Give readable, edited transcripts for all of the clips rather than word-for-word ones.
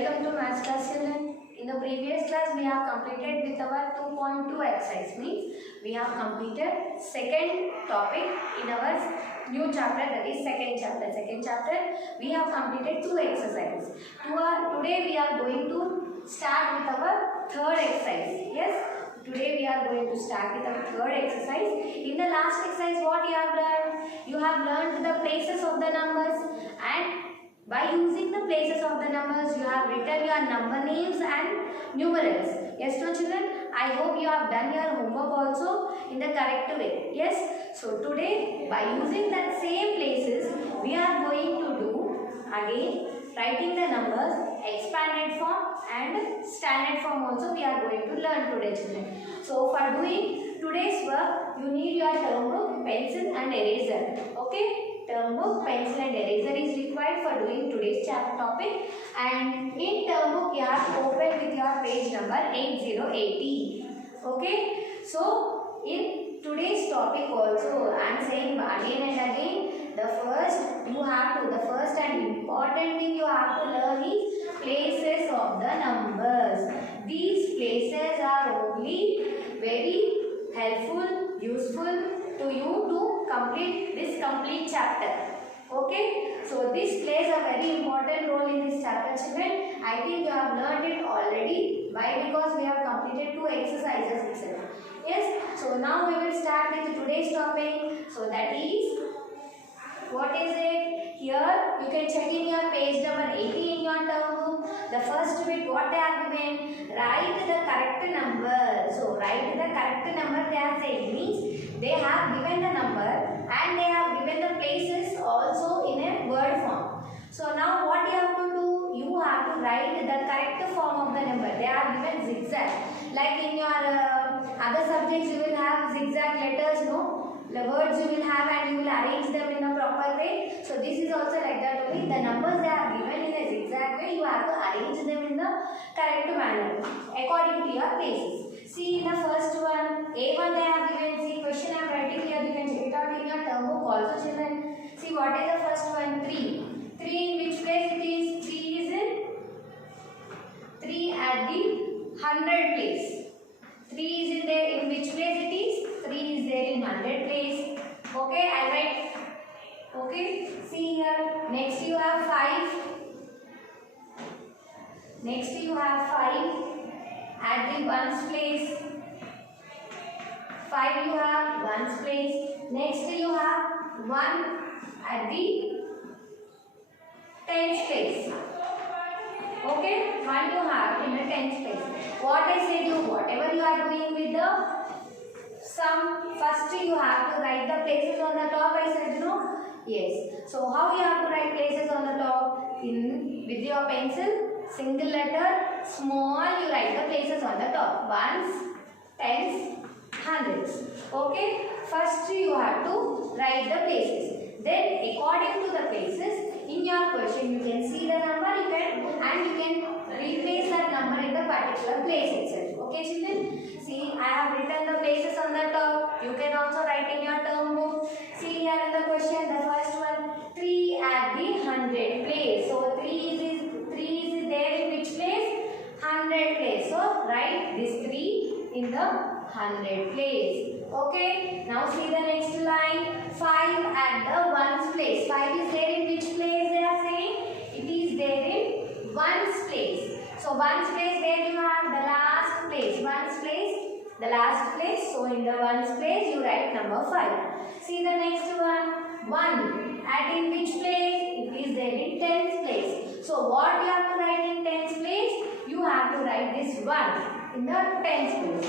Welcome to Maths class children. In the previous class we have completed with our 2.2 exercise, means we have completed second topic in our new chapter, that is second chapter. Second chapter we have completed two exercises. Today we are going to start with our third exercise. Yes, today we are going to start with our third exercise. In the last exercise what you have learned? You have learned the places of the numbers, and by using the places of the numbers, you have written your number names and numerals. Yes, no children? I hope you have done your homework also in the correct way. Yes? So today, by using that same places, we are going to do again writing the numbers, expanded form and standard form also we are going to learn today, children. So for doing today's work, you need your term book, pencil and eraser. Okay? Term book, pencil and eraser is required for doing today's chapter topic, and in term book you have to open with your page number 8080. Okay, so in today's topic also I am saying again and again, the first and important thing you have to learn is places of the numbers. These places are only very helpful, useful to you to complete this complete chapter. Okay, so this plays a very important role in this chapter, children. I think you have learned it already. Why? Because we have completed two exercises itself. Yes, so now we will start with today's topic. So that is, what is it? Here you can check in your page number 80 in your term book. The first bit what they have given, write the correct number. So write the correct number they are saying, means they have given the number and they have given the places also in a word form. So now what you have to do, you have to write the correct form of the number. They are given zigzag. Like in your other subjects you will have zigzag letters, no? The words you will have and you will arrange them in a proper way. So this is also like that only. The numbers they are given in a zigzag way, you have to arrange them in the correct manner according to your places. See in the first one, A1 they have given. See question I am writing here, you can check it out in your term book also, children. See what is the first one? 3. 3 in which place it is? 3 is in 3 at the 100 place. 3 is in there, in which place it is? 3 is there in 100 place. Okay, I write. Okay, see here. Next you have 5. Next you have 5 at the ones place. 5 you have ones place. Next you have 1 at the tens place. Okay, 1 you have in the tens place. What I said you, whatever you are doing with the sum, first you have to write the places on the top. I said no. Yes. So how you have to write places on the top? With your pencil, single letter, small, you write the places on the top. Ones, tens, hundreds. Okay. First you have to write the places. Then according to the places in your question, you can see the number, you can replace that number in the particular place itself. Okay, children? See, I have written the places on the top. You can also write in your term book. See here in the question, the first one, 3 at the 100 place. So 3 is there in which place? 100 place. So write this 3 in the 100 place. Okay. Now see the next line. 5 at the ones place. 5 is there in which place they are saying? It is there in ones place. So ones place, there you have the last place. Ones place, the last place. So in the ones place you write number 5. See the next one. 1 at in which place? It is there in tens place. So what you have to write in tens place? You have to write this 1 in the tens place.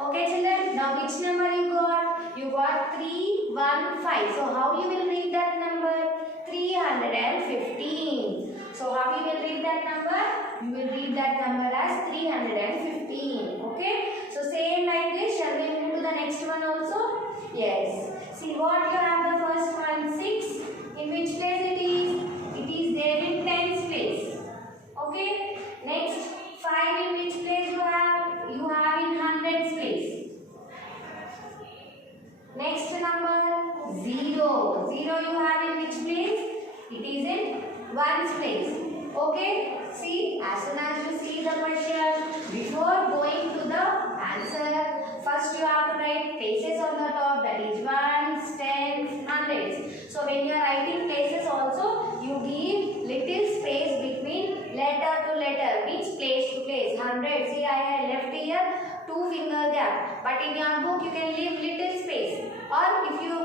Okay, children, now which number you got? You got 3, 1, 5. So how you will read that number? 315. So how you will read that number? You will read that number as 315. Okay. So same like this. Shall we move to the next one also? Yes. See what you have the first one. 6. In which place it is? It is there in tens place. Okay. Next 5 in which place you have? You have in hundreds place. Next number 0. 0 you have in which place? It is in ones place. Okay, see, as soon as you see the question, before going to the answer, first you have to write places on the top, that is ones, tens, hundreds. So when you are writing places also, you give little space between letter to letter, means place to place. 100, see I have left here 2 finger gap, but in your book you can leave little space, or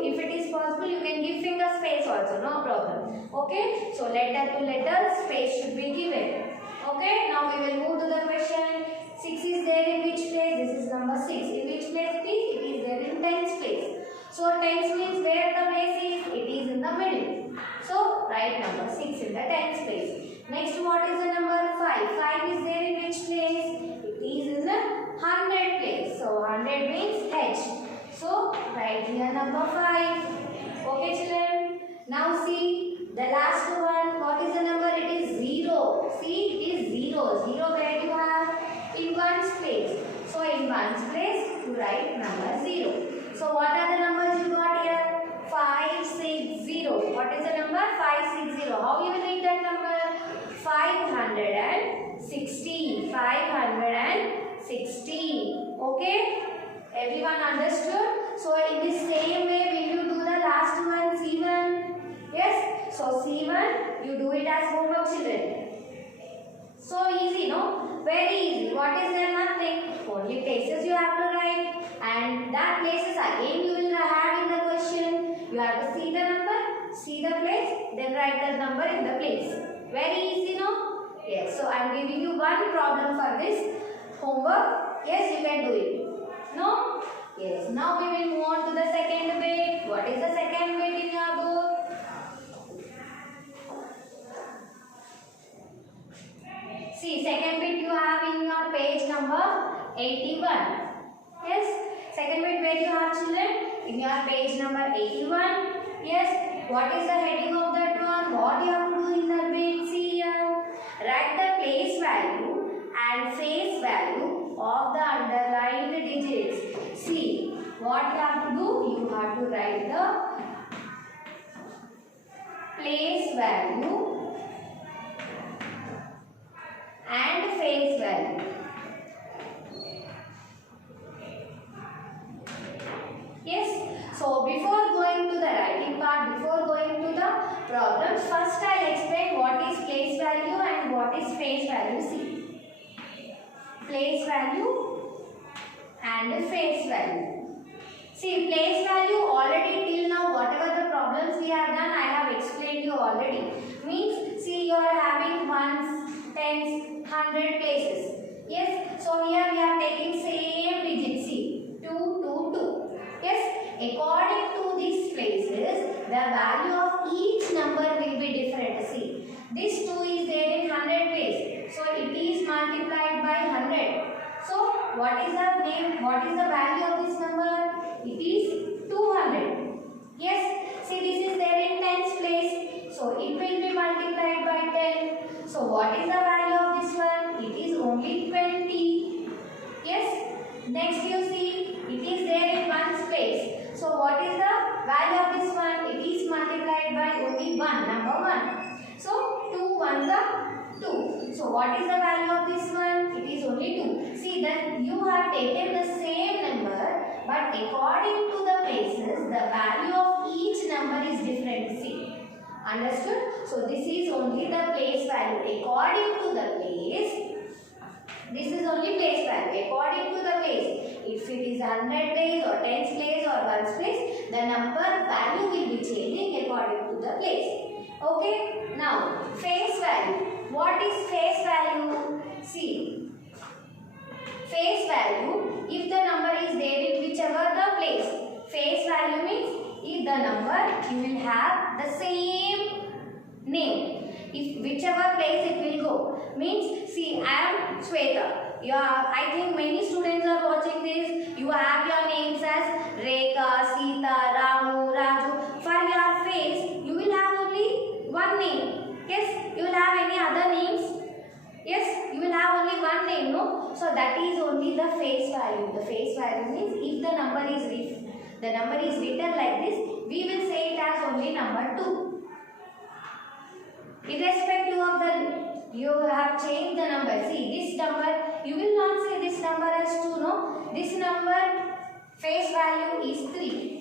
if it is possible you can give finger space also, no problem. Okay, so letter to letter space should be given. Okay, now we will move to the question. 6 is there in which place? This is number 6. In which place it is? It is there in tens place. So tens means where the place is? It is in the middle. So write number 6 in the tens place. Next, what is the number 5? 5 is there in which place? It is in the 100 place. So 100 means H. So write here number 5. Okay children. Now see the last one. What is the number? It is 0. See, it is 0. 0 where you have? In ones place. So in ones place you write number 0. So what are the numbers you got here? 560. What is the number? 560. How you will read that number? 560. 560. Okay? Everyone understood? So in the same way will you do the last one, C1? Yes? So C1 you do it as homework children. So easy, no? Very easy. What is there? Nothing. Only places you have to write, and that places again you will have in the question. You have to see the number, see the place, then write the number in the place. Very easy, no? Yes. So I am giving you one problem for this homework. Yes, you can do it. No? Yes. Now we will move on to the second bit. What is the second bit in your book? See, second bit you have in your page number 81. Yes, second bit where you have children? In your page number 81. Yes, what is the heading of that one? What you have to do in the bit? See here. Write the place value and face value of the underlined digits. See, what you have to do? You have to write the place value and face value. Yes. So before going to the writing part, before going to the problems, first I'll explain what is place value and what is face value. See, place value and face value. See, place value already till now whatever the problems we have done, I have explained you already. Means, see, you are having ones, tens, 100 places. Yes, so here we are taking same digit. See, 2, 2, 2. Yes, according to these places, the value of each number will be different. See, this 2 is there in 100 place. So it is multiplied by 100. So what is the name? What is the value of this number? It is 200. Yes, see, this is there in tens place. So it will be multiplied by 10. So what is the value of this one? It is only 20. Yes. Next you see, it is there in ones place. So what is the value of this one? It is multiplied by only 1, number 1. So 2 ones are 2. So what is the value of this one? It is only 2. See that you have taken the same number, but according to the places, the value of each number is different. See. Understood? So this is only the place value. According to the place, this is only place value. According to the place, if it is 100 place or 10's place or 1's place, the number value will be changing according to the place. Okay? Now, face value. What is face value? See, face value, if the number is there in whichever the place. Face value means if the number you will have the same name. If whichever place it will go. Means, see, I am Sweta. I think many students are watching this. You have your names as Rekha, Sita, Ramu, Raju. For your face, you will have only one name. Yes, you will have any other names? Yes, you will have only one name, no? So that is only the face value. The face value means if the number is written like this, we will say it as only number 2. Irrespective of the number. See this number, you will not say this number as 2, no. This number face value is 3.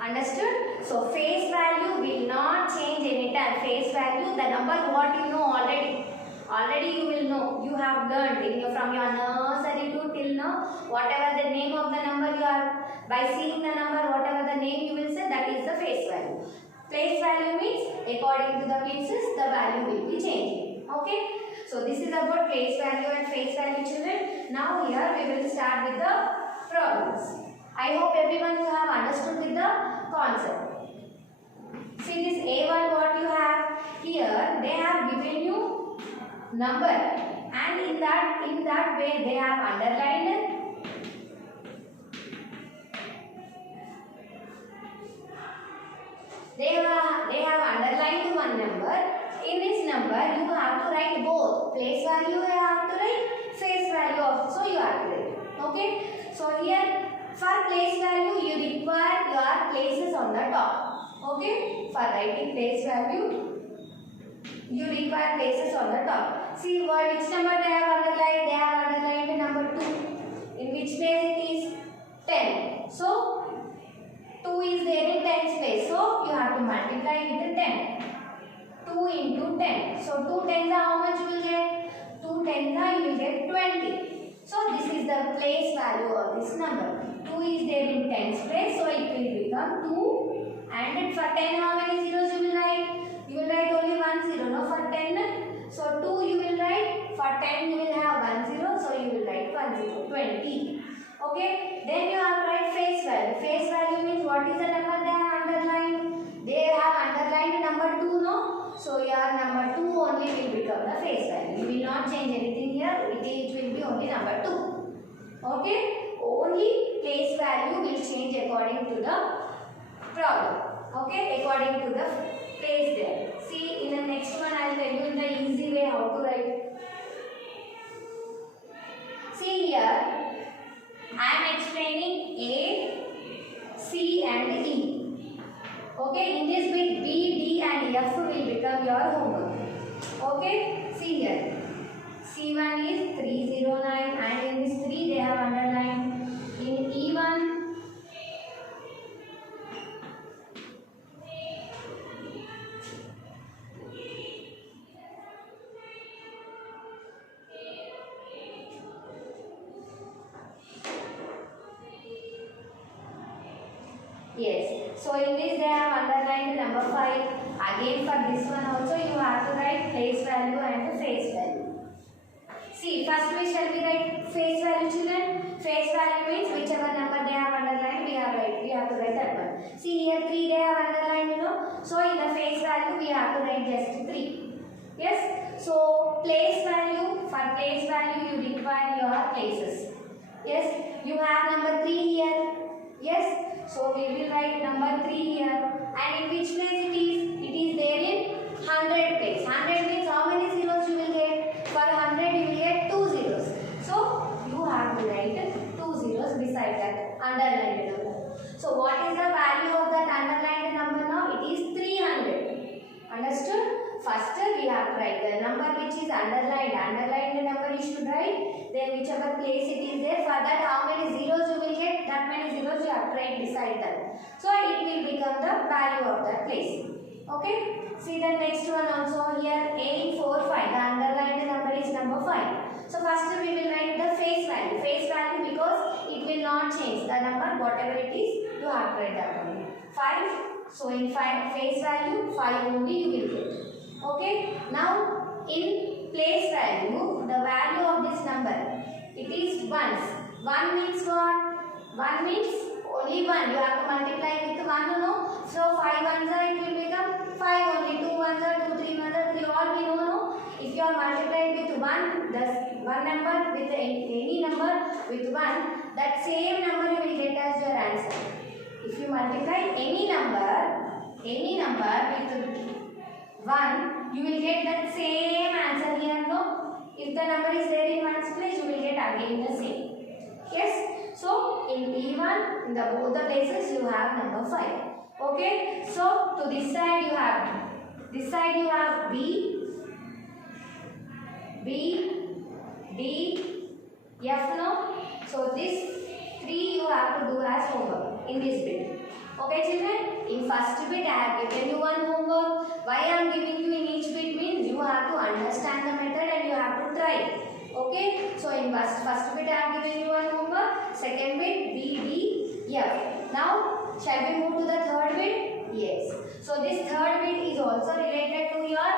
Understood? So face value will not change anytime. Face value, the number what you know already. Already you will know. You have learned from your nursery to till now. Whatever the name of the number you are, by seeing the number, whatever the name you will say, that is the face value. Place value means according to the places the value will be changing. Okay. So this is about place value and face value, children. Now here we will start with the problems. I hope everyone you have understood with the concept. See this A1 what you have here, they have given you number and in that way they have underlined they have underlined one number. In this number you have to write both place value, you have to write face value also you have to write. Okay, so here for place value you require your places on the top. Okay, for writing place value you require places on the top. See which number they have underlined? They have underlined number 2. In which place it is? 10. So 2 is there in 10's place. So you have to multiply with 10. 2 into 10. So 2 tens are how much you will get? 2 tens are you will get 20. So this is the place value of this number. 2 is there in 10's place. So it will become 2. And for 10 how many zeros you will write? You will write only 1 0. No, for 10. So 2 you will write. For 10 you will have 1 0. So you will write 1 0. 20. Okay. Then you have to write face value. Face value means what is the number they have underlined? They have underlined number 2. No. So your number 2 only will become the face value. You will not change anything here. It will be only number 2. Okay. Only place value will change according to the problem. Okay. According to the place there. See in the next one I will tell you in the easy way how to write. See here I am explaining A, C and E. Okay, in this bit B, D and F will become your homework. Okay, see here. C1 is 309 and in this 3 they have underlined. In E1 yes. So in this they have underlined number 5. Again for this one also you have to write place value and face value. See first we shall we write face value, children. Face value means whichever number they have underlined we have to write that one. See here 3 they have underlined, So in the face value we have to write just 3. Yes. So place value, for place value you require your places. Yes. You have number 3 here. Yes. So we will write number 3 here. And in which place it is? It is there in 100 place. 100 means how many zeros you will get? For 100 you will get 2 zeros. So you have to write 2 zeros beside that underlined number. So what is the value of that underlined number now? It is 300. Understood? First we have to write the number which is underlined. Underlined number you should write. Then whichever place it is there, for that how many zeros you will get, that many zeros you have to write beside that. So it will become the value of that place. Okay. See the next one also here 8, 4, 5. The underlined number is number 5. So first we will write the face value. Face value because it will not change. The number whatever it is, you have to write that only. 5. So in face value 5 only you will get. Okay. Now in place value, the value of this number, it is ones. 1 means what? 1 means only 1. You have to multiply with 1, no? So 5 ones are, it will become 5 only. 2 ones are 2, 3 ones are 3. All we know, no? If you are multiplied with 1, the one number with any number with 1, that same number you will get as your answer. If you multiply any number with 1, you will get that same answer here, no? If the number is there in one's place, you will get again the same. Yes? So, in E1, in both the places, you have number 5. Okay? So, to this side you have B. B, D, F now. So this 3 you have to do as homework in this bit. Okay children, in first bit I have given you one homework. Why I am giving you in each bit means you have to understand the method and you have to try. Okay, so in first bit I have given you one homework. Second bit B, D, F. Now shall we move to the third bit? Yes. So this third bit is also related to your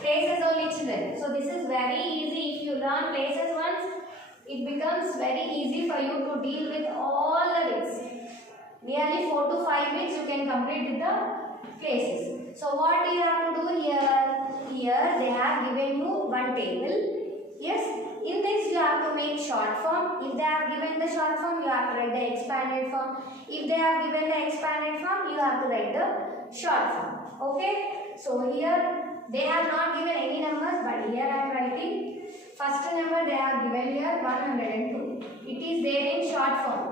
places only children. So this is very easy. If you learn places once, it becomes very easy for you to deal with all the bits. Nearly 4 to 5 bits you can complete with the places. So what you have to do here? Here they have given you one table. Yes. In this you have to make short form. If they have given the short form, you have to write the expanded form. If they have given the expanded form, you have to write the short form. Okay. So here they have not given any numbers, but here I am writing. First number they have given here 102. It is there in short form.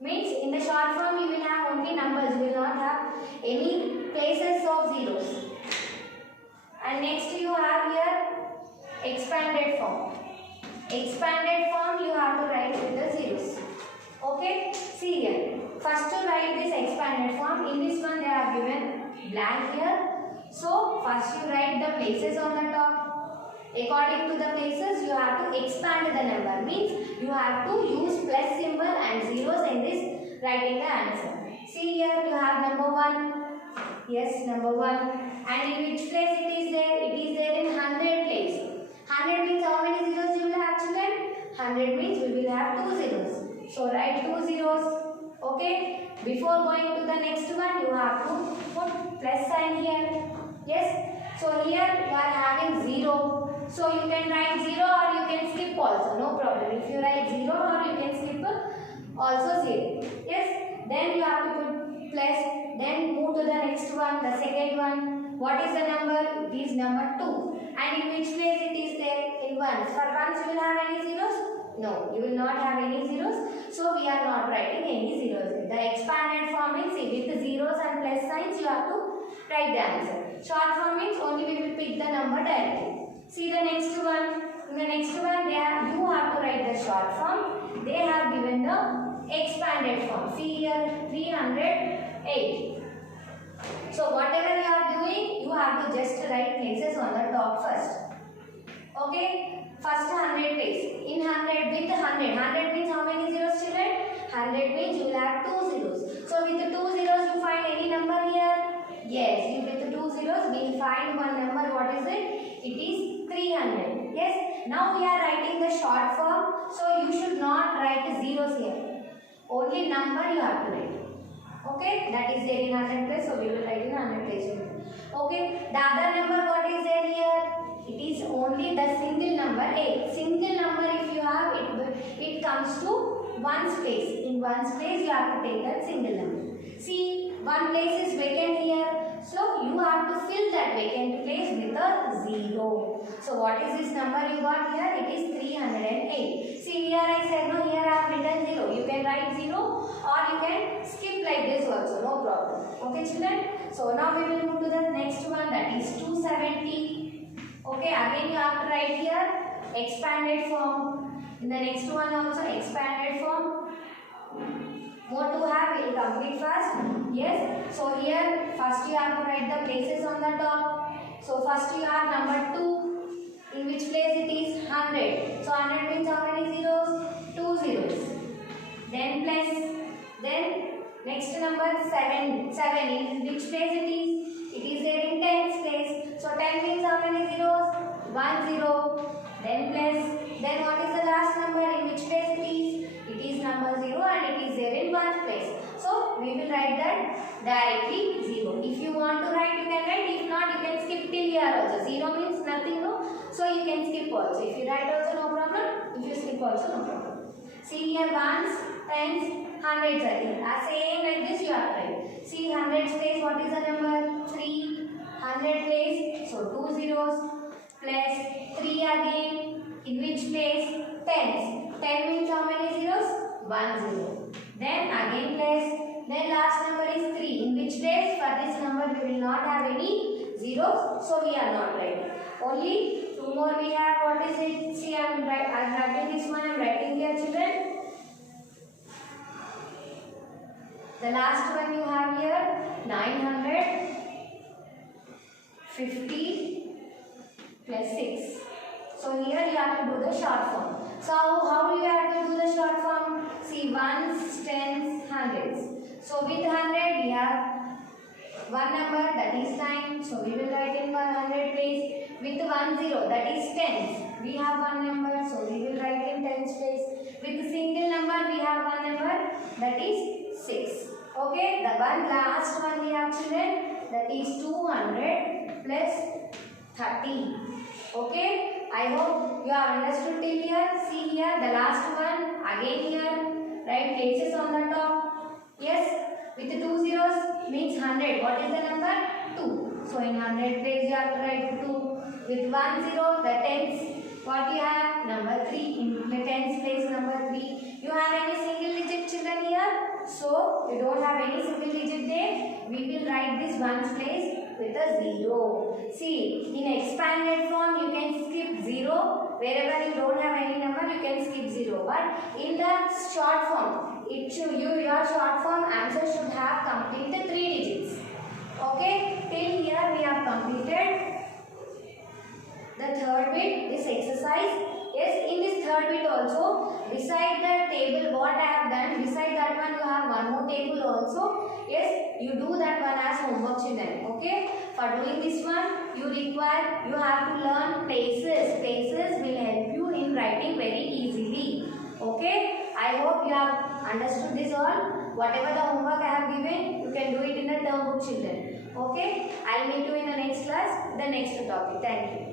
Means in the short form you will have only numbers. You will not have any places of zeros. And next you have here expanded form. Expanded form you have to write with the zeros. Okay. See here. First to write this expanded form. In this one they have given blank here. So first you write the places on the top. According to the places you have to expand the number. Means you have to use plus symbol and zeros in this writing the answer. See here you have number 1. Yes, number 1. And in which place it is there? It is there in 100 place. 100 means how many zeros you will have children? 100 means we will have 2 zeros. So write 2 zeros. Okay. Before going to the next one, you have to put plus sign here. Yes. So here you are having 0. So you can write 0 or you can skip also. No problem. If you write 0 or you can skip also 0. Yes. Then you have to put plus. Then move to the next one. The second one. What is the number? It is number 2. And in which place it is there? In 1. For 1s you will have any zeros? No, you will not have any zeros. So we are not writing any zeros. The expanded form means with the zeros and plus signs you have to write the answer. Short form means only we will pick the number directly. See the next one. In the next one you have to write the short form. They have given the expanded form. See here 308. So whatever you are doing, you have to just write places on the top first. Okay. First 100 place. In 100 with 100. 100 means how many zeros children? 100 means you will have 2 zeros. So with the 2 zeros you find any number here? Yes. You with the 2 zeros we will find one number. What is it? It is 300. Yes. Now we are writing the short form. So you should not write zeros here. Only number you have to write. Okay, that is there in 100 place, so we will write in 100 place. Okay, the other number what is there here? It is only the single number 8. Single number if you have it comes to ones place. In ones place you have to take that single number. See, one place is vacant here, so you have to fill that vacant place with a 0. So what is this number you got here? It is 308. See here I said no, here I have written 0. You can write 0 or you can skip like this also, no problem. Okay children? So now we will move to the next one, that is 270. Okay, again you have to write here expanded form. In the next one also expanded form. More to have, we will complete first. Yes. So here first you have to write the places on the top. So first you have number 2. In which place it is? 100. So 100 means how many zeros? 2 zeros. Then plus. Then next number 7. 7. In which place it is? It is there in tens place. So 10 means how many zeros? 1 0. Then plus. Then what is the last number? In which place it is? It is number 0 and it is there in 1st place. So we will write that directly 0. If you want to write, you can write. If not, you can skip till here also. 0 means nothing, no? So you can skip also. If you write also, no problem. If you skip also, no problem. See here, ones, tens, hundreds are here. Same like this you have to write. See hundreds place, what is the number? 3. 100 place, so 2 zeros. Plus 3 again. In which place? Tens. 10 means how many zeros? 1 0. Then again plus. Then last number is 3. In which place? For this number we will not have any zeros. So we are not writing. Only 2 Two more we have. What is it? See, I'm writing this one. I'm writing here, children. The last one you have here 950 plus 6. So here you have to do the short form. So how you have to do the short form? See, ones, tens, hundreds. So with 100 we have one number, that is 9. So we will write in 100 place. With 10, that is tens. We have one number, so we will write in tens place. With a single number we have one number, that is 6. Okay, the last one we have, children, that is 200 plus 30. Okay, I hope you have understood till here. See here, the last one, again here, write places on the top. Yes, with the 2 zeros means 100. What is the number? 2. So in 100 place you have to write 2. With 1 0, the tens, what you have? Number 3. In the tens place, number 3. You have any single digit, children, here? So you don't have any single digit there. We will write this ones place with a 0. See, in expanded form you can skip 0. Wherever you don't have any number you can skip 0. But in the short form, your short form answer should have completed 3 digits. Okay, till here we have completed the third bit, this exercise. Yes, in this third bit also, beside the table what I have done, beside that one you have one more table also. Yes, you do that one as homework, children. Okay, for doing this one you have to learn places. Places will help you in writing very easily. Okay, I hope you have understood this all. Whatever the homework I have given, you can do it in the term book, children. Okay, I will meet you in the next class, the next topic. Thank you.